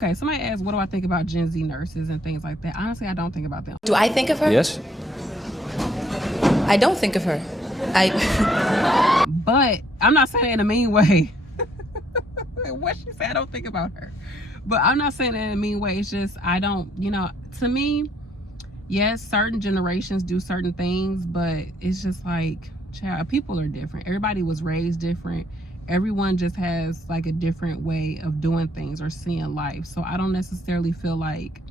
Okay, somebody asked, what do I think about Gen Z nurses and things like that? Honestly, I don't think about them. Do I think of her? Yes. I don't think of her. But I'm not saying it in a mean way. What she said, I don't think about her. But I'm not saying it in a mean way. It's just, I don't, to me, yes, certain generations do certain things, but it's just like, child, people are different. Everybody was raised different. Everyone just has like a different way of doing things or seeing life. So I don't necessarily feel like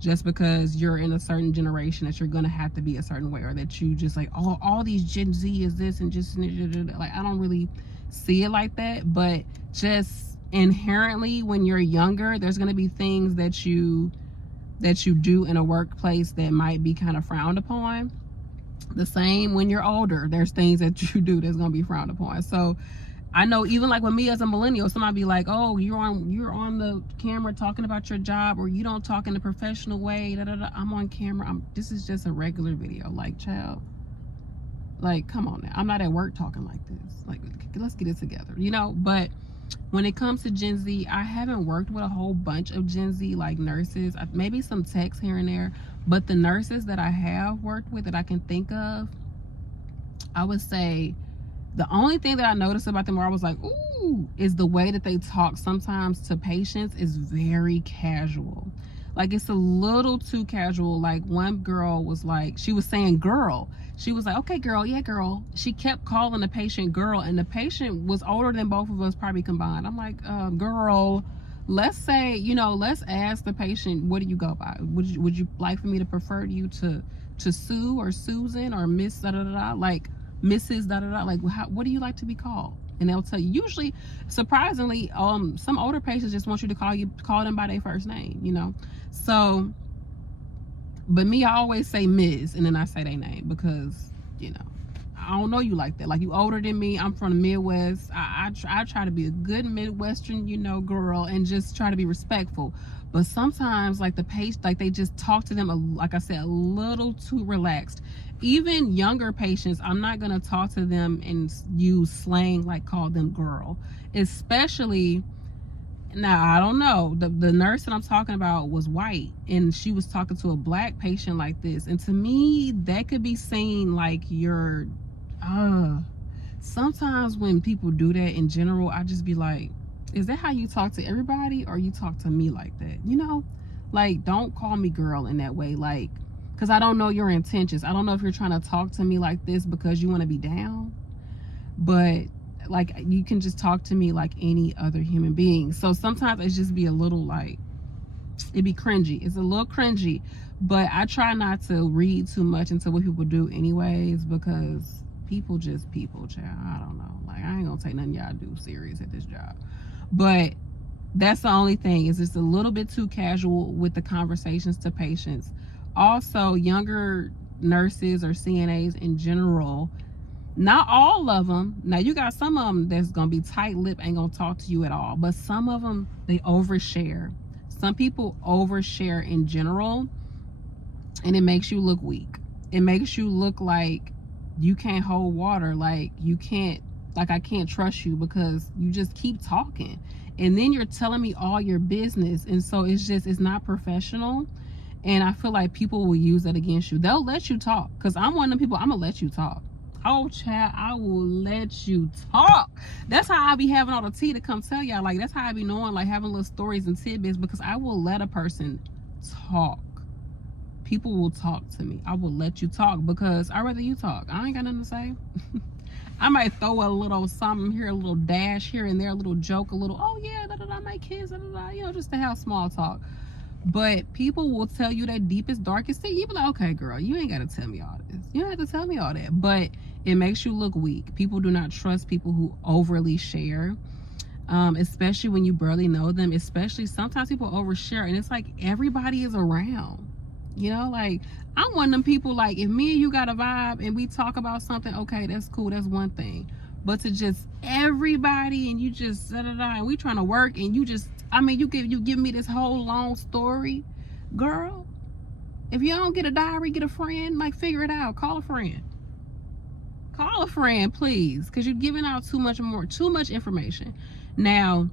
just because you're in a certain generation that you're gonna have to be a certain way, or that you just like, oh, all these Gen Z is this and just like, I don't really see it like that. But just inherently, when you're younger, there's gonna be things that you do in a workplace that might be kind of frowned upon. The same when you're older, there's things that you do that's gonna be frowned upon. So I know, even like with me as a millennial, somebody be like, oh, you're on the camera talking about your job, or you don't talk in a professional way, da, da, da. I'm on camera, this is just a regular video. Like, child, like, come on now, I'm not at work talking like this. Like, let's get it together, But when it comes to Gen Z, I haven't worked with a whole bunch of Gen Z like nurses, maybe some techs here and there, but the nurses that I have worked with that I can think of, I would say the only thing that I noticed about them where I was like, ooh, is the way that they talk sometimes to patients is very casual. Like, it's a little too casual. Like, one girl was like, she was saying girl. She was like, okay, girl, yeah, girl. She kept calling the patient girl, and the patient was older than both of us probably combined. I'm like, girl, let's say, let's ask the patient, what do you go by? Would you like for me to prefer you to Sue or Susan or Miss da da da da? Like, Mrs. da da da, like, what do you like to be called? And they'll tell you. Usually, surprisingly, some older patients just want you to call them by their first name, So, but me, I always say Ms. and then I say their name because, I don't know you like that. Like, you older than me. I'm from the Midwest. I try to be a good Midwestern, girl, and just try to be respectful. But sometimes, like, the patient, like, they just talk to them, like I said, a little too relaxed. Even younger patients, I'm not gonna talk to them and use slang, like call them girl. Especially, now, I don't know, the nurse that I'm talking about was white, and she was talking to a black patient like this. And to me, that could be seen like you're, sometimes when people do that in general, I just be like, is that how you talk to everybody, or you talk to me like that? Like, don't call me girl in that way, like, because I don't know your intentions. I don't know if you're trying to talk to me like this because you want to be down, but like, you can just talk to me like any other human being. So sometimes it just be a little like, it'd be cringy. It's a little cringy, but I try not to read too much into what people do anyways, because people, child. I don't know. Like, I ain't gonna take nothing y'all do serious at this job. But that's the only thing, is it's a little bit too casual with the conversations to patients. Also, younger nurses or CNAs in general, not all of them. Now, you got some of them that's gonna be tight-lipped, ain't gonna talk to you at all. But some of them, they overshare. Some people overshare in general, and it makes you look weak. It makes you look like you can't hold water, like you can't, like, I can't trust you because you just keep talking. And then you're telling me all your business. And so it's not professional. And I feel like people will use that against you. They'll let you talk, because I'm one of them people, I'm gonna let you talk. Oh, child, I will let you talk. That's how I be having all the tea to come tell y'all. Like, that's how I be knowing, like, having little stories and tidbits, because I will let a person talk. People will talk to me. I will let you talk because I'd rather you talk. I ain't got nothing to say. I might throw a little something here, a little dash here and there, a little joke, a little, oh yeah, da da da, my kids, da da da, just to have small talk. But people will tell you their deepest, darkest thing. You be like, okay, girl, you ain't got to tell me all this. You don't have to tell me all that. But it makes you look weak. People do not trust people who overly share, especially when you barely know them. Especially sometimes people overshare, and it's like everybody is around. Like, I'm one of them people, like, if me and you got a vibe and we talk about something, okay, that's cool, that's one thing. But to just everybody and you just da-da-da, and we trying to work, and you just, you give me this whole long story, girl. If you don't get a diary, get a friend. Like, figure it out. Call a friend. Call a friend, please, because you're giving out too much information. Now,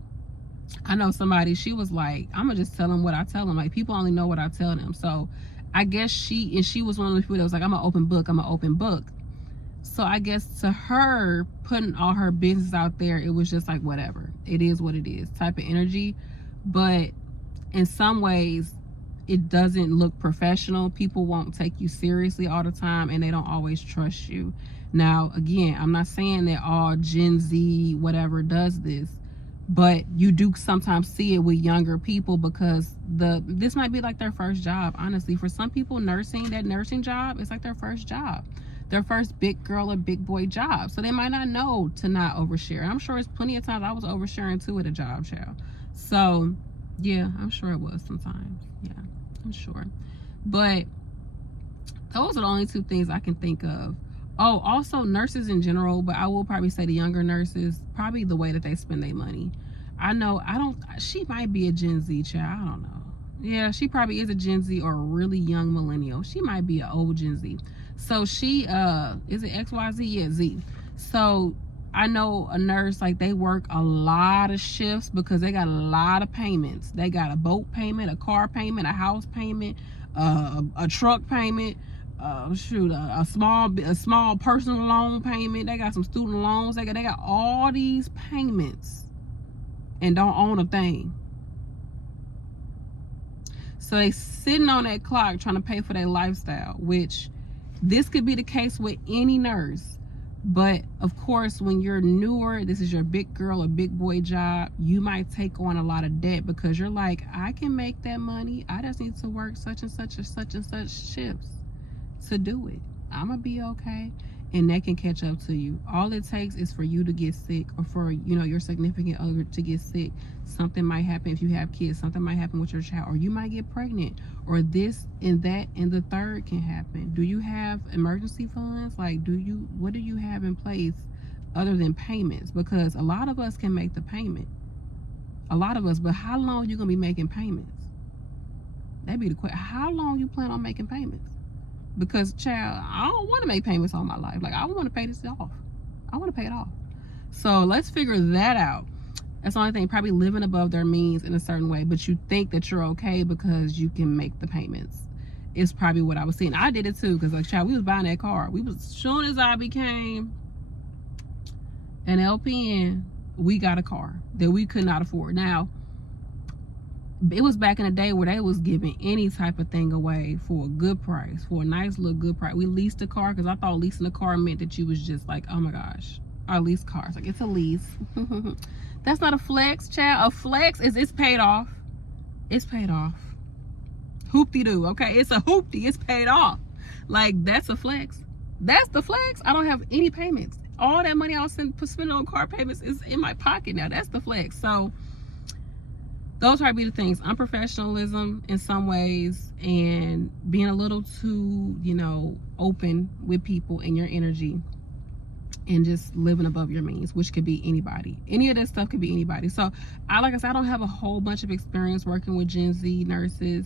I know somebody, she was like, I'm gonna just tell them what I tell them. Like, people only know what I tell them. So I guess she was one of the people that was like, I'm an open book, I'm an open book. So I guess to her, putting all her business out there, it was just like, whatever, it is what it is type of energy. But in some ways, it doesn't look professional. People won't take you seriously all the time, and they don't always trust you. Now, again, I'm not saying that all Gen Z whatever does this, but you do sometimes see it with younger people, because this might be like their first job. Honestly, for some people, that nursing job is like their first job, their first big girl or big boy job. So they might not know to not overshare. And I'm sure it's plenty of times I was oversharing too at a job, child. So yeah, I'm sure it was sometimes. Yeah, I'm sure. But those are the only two things I can think of. Oh, also nurses in general, but I will probably say the younger nurses, probably the way that they spend their money. She might be a Gen Z child, I don't know. Yeah, she probably is a Gen Z or a really young millennial. She might be an old Gen Z. So she, is it XYZ? Yeah, Z. So I know a nurse, like, they work a lot of shifts because they got a lot of payments. They got a boat payment, a car payment, a house payment, a truck payment, a small personal loan payment. They got some student loans. They got all these payments and don't own a thing. So they sitting on that clock trying to pay for their lifestyle, which this could be the case with any nurse. But of course, when you're newer, this is your big girl or big boy job, you might take on a lot of debt because you're like, I can make that money. I just need to work such and such or such and such shifts to do it. I'm gonna be okay. And that can catch up to you. All it takes is for you to get sick, or for, you know, your significant other to get sick. Something might happen if you have kids. Something might happen with your child, or you might get pregnant, or this and that and the third can happen. Do you have emergency funds? Like, what do you have in place other than payments? Because a lot of us can make the payment. A lot of us, but how long you gonna be making payments? That'd be the question. How long you plan on making payments? Because, child, I don't want to make payments all my life. Like, I want to pay this off. I want to pay it off. So let's figure that out. That's the only thing. Probably living above their means in a certain way, but you think that you're okay because you can make the payments. It's probably what I was seeing. I did it too, because, like, child, we was buying that car. As soon as I became an LPN, we got a car that we could not afford. Now, it was back in the day where they was giving any type of thing away for a good price, for a nice little good price. We leased a car because I thought leasing a car meant that you was just like, oh my gosh, I lease cars. Like, it's a lease. That's not a flex, child. A flex is it's paid off. It's paid off. Hoopty-doo, okay? It's a hoopty. It's paid off. Like, that's a flex. That's the flex. I don't have any payments. All that money I was spending on car payments is in my pocket now. That's the flex. So those probably be the things. Unprofessionalism in some ways, and being a little too, you know, open with people and your energy, and just living above your means, which could be anybody. Any of that stuff could be anybody. So like I said, I don't have a whole bunch of experience working with Gen Z nurses.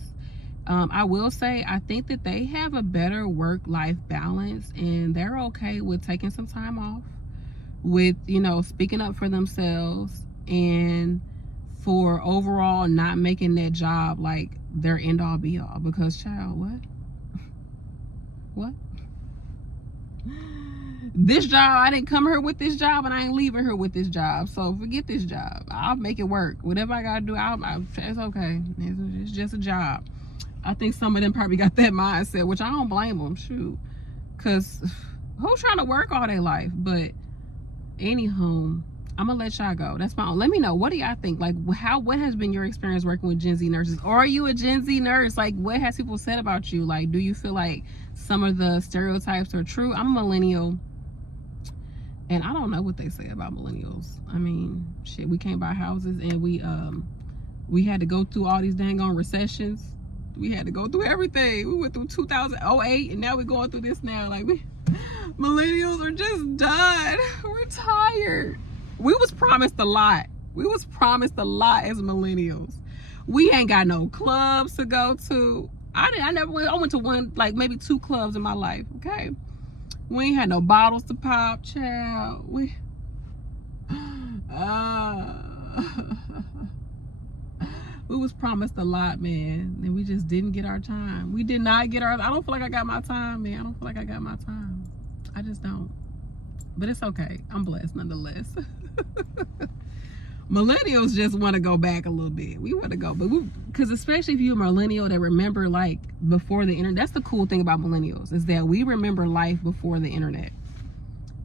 I will say, I think that they have a better work-life balance, and they're okay with taking some time off, with, you know, speaking up for themselves, and for overall not making that job like their end all be all. Because, child, what this job, I didn't come here with this job, and I ain't leaving here with this job. So forget this job. I'll make it work. Whatever I gotta do, it's okay. It's just a job. I think some of them probably got that mindset, which I don't blame them. Shoot, because who's trying to work all their life? But anywho, I'm gonna let y'all go. That's fine. Let me know, what do y'all think? Like, what has been your experience working with Gen Z nurses? Or are you a Gen Z nurse? Like, what has people said about you? Like, do you feel like some of the stereotypes are true? I'm a millennial, and I don't know what they say about millennials. I mean, shit, we can't buy houses, and we had to go through all these dang on recessions. We had to go through everything. We went through 2008, and now we're going through this now. Like, millennials are just done. We're tired. We was promised a lot. We was promised a lot as millennials. We ain't got no clubs to go to. I went to one, like maybe 2 clubs in my life, okay? We ain't had no bottles to pop, child. We was promised a lot, man, and we just didn't get our time. We did not get our, I don't feel like I got my time, man. I don't feel like I got my time. I just don't. But it's okay. I'm blessed nonetheless. Millennials just want to go back a little bit. We want to go, but because especially if you're a millennial that remember like before the internet, that's the cool thing about millennials is that we remember life before the internet.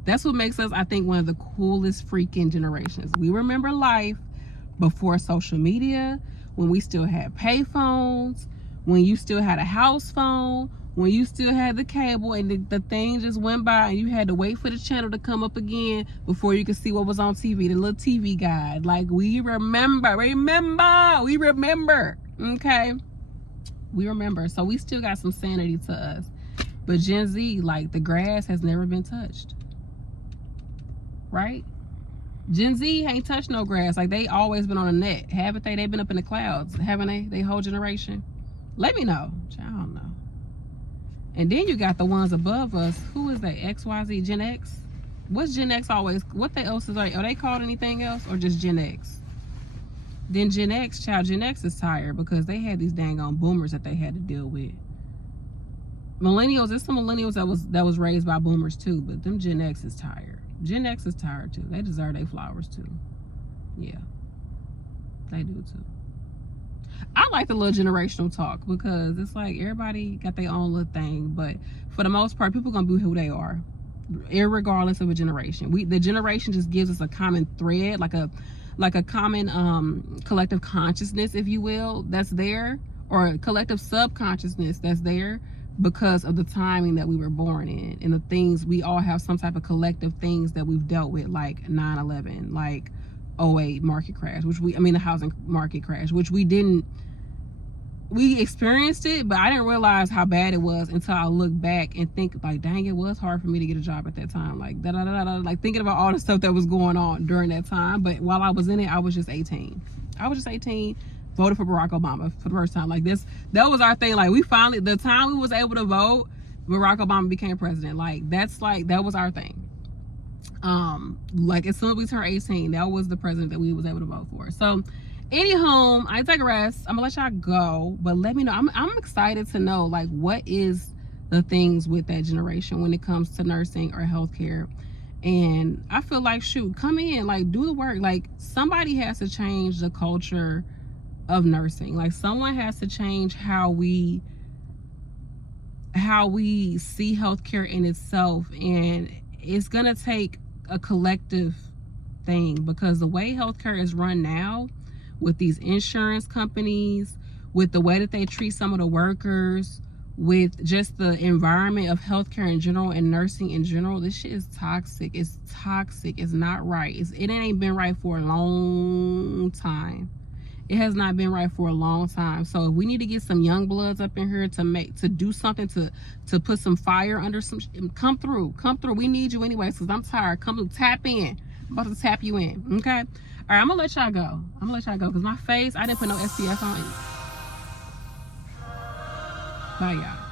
That's what makes us, I think, one of the coolest freaking generations. We remember life before social media, when we still had pay phones, when you still had a house phone, when you still had the cable and the thing just went by and you had to wait for the channel to come up again before you could see what was on TV, the little TV guide. Like, we remember, okay? We remember. So we still got some sanity to us. But Gen Z, like, the grass has never been touched. Right? Gen Z ain't touched no grass. Like, they always been on the net. Haven't they? They've been up in the clouds, haven't they? They whole generation. Let me know. I don't know. And then you got the ones above us. Who is that? XYZ, Gen X? What's Gen X always? What the else is like? Are they called anything else or just Gen X? Then Gen X, Gen X is tired because they had these dang on boomers that they had to deal with. Millennials, there's some millennials that was raised by boomers too, but them Gen X is tired. Gen X is tired too. They deserve their flowers too. Yeah, they do too. I like the little generational talk because it's like everybody got their own little thing, but for the most part, people gonna be who they are, irregardless of a generation. The generation just gives us a common thread, like a common collective consciousness, if you will, that's there, or a collective subconsciousness that's there because of the timing that we were born in and the things we all have, some type of collective things that we've dealt with, like 9/11, like 08 market crash, the housing market crash, which we experienced it, but I didn't realize how bad it was until I look back and think like, dang, it was hard for me to get a job at that time. Like, like thinking about all the stuff that was going on during that time. But while I was in it, I was just 18. Voted for Barack Obama for the first time. Like that was our thing. Like the time we was able to vote, Barack Obama became president. Like that was our thing. Like as soon as we turned 18, that was the president that we was able to vote for. So anywho, I digress. I'm gonna let y'all go, but let me know. I'm excited to know like what is the things with that generation when it comes to nursing or healthcare. And I feel like, shoot, come in, like do the work. Like somebody has to change the culture of nursing. Like someone has to change how we see healthcare in itself, and it's gonna take a collective thing because the way healthcare is run now, with these insurance companies, with the way that they treat some of the workers, with just the environment of healthcare in general and nursing in general, this shit is toxic. It's toxic. It's not right. It ain't been right for a long time. It has not been right for a long time. So if we need to get some young bloods up in here to do something to put some fire under some, come through. We need you anyways, because I'm tired. Come tap in. I'm about to tap you in. Okay? All right, I'm gonna let y'all go. Because my face, I didn't put no SPF on it. Bye, y'all.